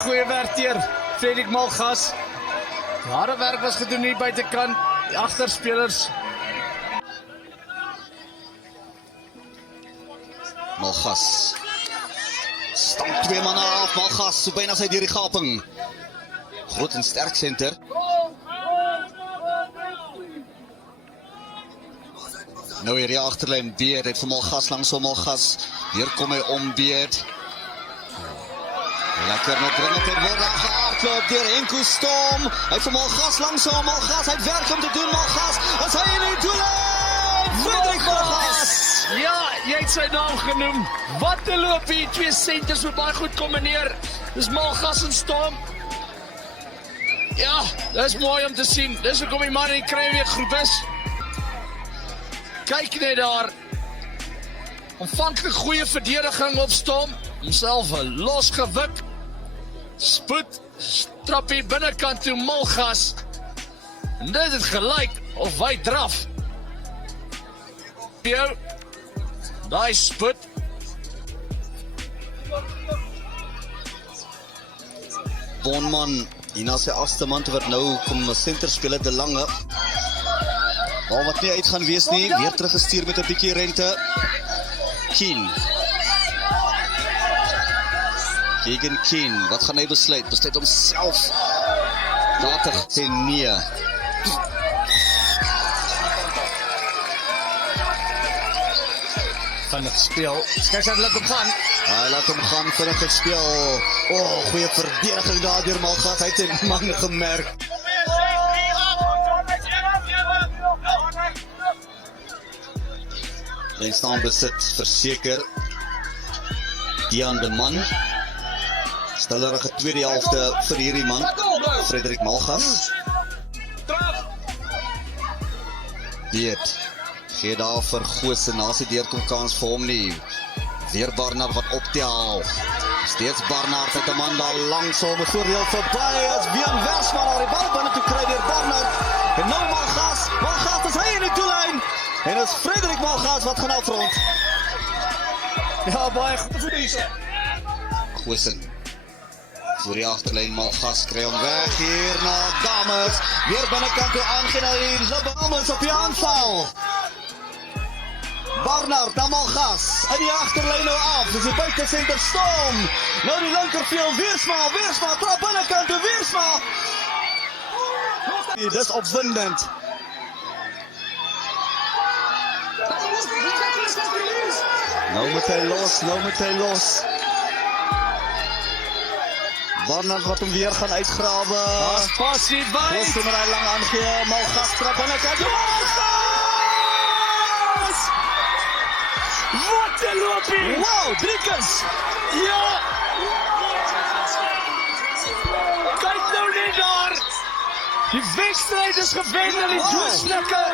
Goeie werk deur Frederik Malgas. Harde werk was gedoen hier buitekant. Die agterspelers. Malgas. Stamp twee manne af. Malgas, so byna sy deur die gaping. Groot en sterk center. Nou hier die agterlyn Beerd het vir Malgas langs hom Malgas. Hier kom hy om Beerd. Lekker met dringend en word gehardloop deur Henko Storm. Hy vir Malgas langs hom Malgas. Hy het werk om te doen Malgas. As hy in die doel het. Frederik Malgas. Ja, jy het sy naam genoem. Wat 'n loop hier, twee senters wat baie goed kombineer. Dis Malgas en Storm. Ja, dis mooi om te sien. Dis hoekom die man in die Kruiweek groep is. Kyk net daar. Aanvanklik goeie verdediging op Storm. Homself losgewik. Spoed, trap hier binnekant toe Malgas. En dit het gelyk of hy draf. Daai spoed. Bonman, hier na sy afste man wat nou kom na center speel De Lange. Bal wat nie uit gaan wees nie, weer teruggestuur met 'n bietjie rente. Keen. Gegen Keen, wat gaan hy besluit? Besluit homself daar te sê nee. Vinnig speel. Kyk sy laat hom gaan. Hy laat hom gaan, vinnig gespeel. Goeie verdediging daar deur Malgas. Hy het die man gemerk. En staan besit verseker Dian de Man. Stillerige tweede helfte vir hierdie man, Frederik Malgas. Beerd gee daar vir Goosen, as die deurkom kans vir hom nie. Weer Barnard wat optel. Steeds Barnard het 'n man daar langs hom, voordeel verby as Wian Versman al die bal binne toe kry deur Barnard. En nou Malgas is hy in die doellyn. En dit is Frederik Malgas wat gaan afrond. Ja, baie goed verdies. Goosen. Voor die agterlyn Malgas kry hom weg hier na Dames. Weer binnekant toe aangaan hier. Dames op die aanval. Barnard na Malgas. In die agterlyn nou af. Dis die buitesenter Storm. Nou die linkervleuel Weersma trap binnekant toe Weersma. Dis opwindend. Nou moet hy los. Barnard wat hom weer gaan uitgrawe. Daar's passie by. Goosen maar hy lang aangee. Malgas trap binnekant. Wat 'n loopie. Wow, Driekens. Ja. Kyk nou net daar. Die wedstryd is gewen in die doelstukke.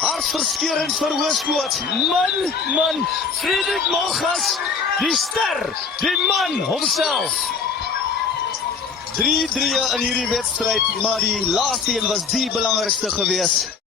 Hartverskeurend vir Hoërskoot. Man, Frederik Malgas, die ster, die man homself. 3-3 in hierdie wedstryd, maar die laaste een was die belangrikste geweest.